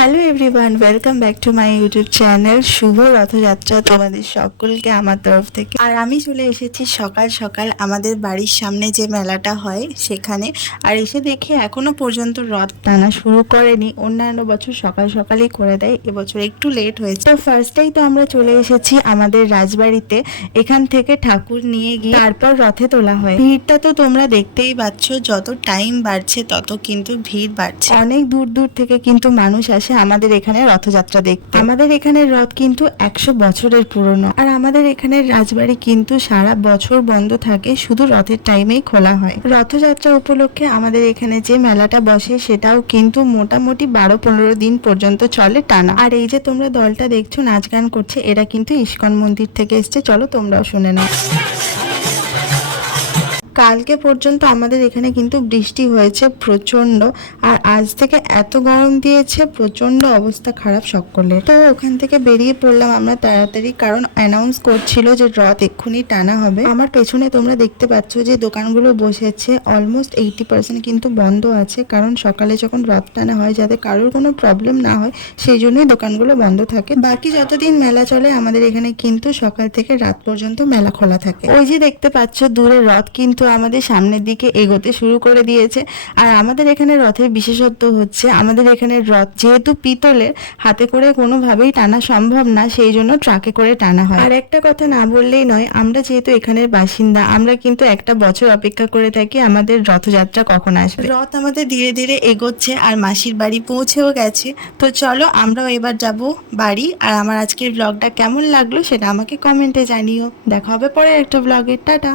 Hello everyone, welcome back to my YouTube channel. শুভ রথযাত্রা তোমাদের সকলকে আমার তরফ থেকে। আর আমি চলে এসেছি সকাল সকাল আমাদের বাড়ির সামনে যে মেলাটা হয় সেখানে। আর এসে দেখে এখনো পর্যন্ত রথ টানা শুরু করেনি। অন্যান্য বছর সকাল সকালই করে দেয়, এবছর একটু লেট হয়েছে। তো ফার্স্টেই তো আমরা চলে এসেছি আমাদের রাজবাড়িতে। এখান থেকে ঠাকুর নিয়ে গিয়ে তারপর রথে তোলা হয়। ভিড়টা তো তোমরা দেখতেই পাচ্ছ, যত টাইম বাড়ছে তত কিন্তু ভিড় বাড়ছে। অনেক দূর দূর থেকে কিন্তু মানুষ আসে আমাদের এখানে রথযাত্রা দেখতে। আমাদের এখানে রথ কিন্তু 100 বছরের পুরনো। আর আমাদের এখানে রাজবাড়ি কিন্তু সারা বছর বন্ধ থাকে, শুধু রথের টাইমেই খোলা হয়। রথযাত্রা উপলক্ষে আমাদের এখানে যে মেলাটা বসে সেটাও কিন্তু মোটামুটি 12-15 দিন পর্যন্ত চলে টানা। আর এই যে তোমরা দলটা দেখছো নাচ গান করছে, এরা কিন্তু ইস্কন মন্দির থেকে এসছে। চলো তোমরাও শুনে নাও। কালকে পর্যন্ত আমাদের এখানে কিন্তু বৃষ্টি হয়েছে প্রচন্ড, আর আজ থেকে এত গরম দিয়েছে, প্রচন্ড অবস্থা খারাপ সকলের। তো ওখান থেকে বেরিয়ে পড়লাম আমরা তাড়াতাড়ি, কারণ অ্যানাউন্স করছিল যে রথ এক্ষুনি টানা হবে। আমার পেছনে তোমরা দেখতে পাচ্ছ যে দোকানগুলো বসেছে, অলমোস্ট 80% কিন্তু বন্ধ আছে, কারণ সকালে যখন রথ টানা হয় যাতে কারোর কোনো প্রবলেম না হয় সেই জন্যই দোকানগুলো বন্ধ থাকে। বাকি যতদিন মেলা চলে আমাদের এখানে কিন্তু সকাল থেকে রাত পর্যন্ত মেলা খোলা থাকে। ওই যে দেখতে পাচ্ছ দূরে রথ কিন্তু আমাদের সামনের দিকে এগোতে শুরু করে দিয়েছে। আর আমাদের এখানে রথের বিশেষত্ব হচ্ছে, আমাদের এখানে রথ যেহেতু পিতলের, হাতে করে কোনোভাবেই টানা সম্ভব না, সেই জন্য ট্রাকে করে টানা হয়। আর একটা কথা না বললেই নয়, আমরা যেহেতু এখানের বাসিন্দা, আমরা কিন্তু একটা বছর অপেক্ষা করে থাকি আমাদের রথযাত্রা কখন আসবে। রথ আমাদের ধীরে ধীরে এগোচ্ছে আর মাসির বাড়ি পৌঁছেও গেছে। তো চলো আমরাও এবার যাব বাড়ি। আর আমার আজকের ব্লগটা কেমন লাগলো সেটা আমাকে কমেন্টে জানিও। দেখা হবে পরের একটা ব্লগে। টাটা।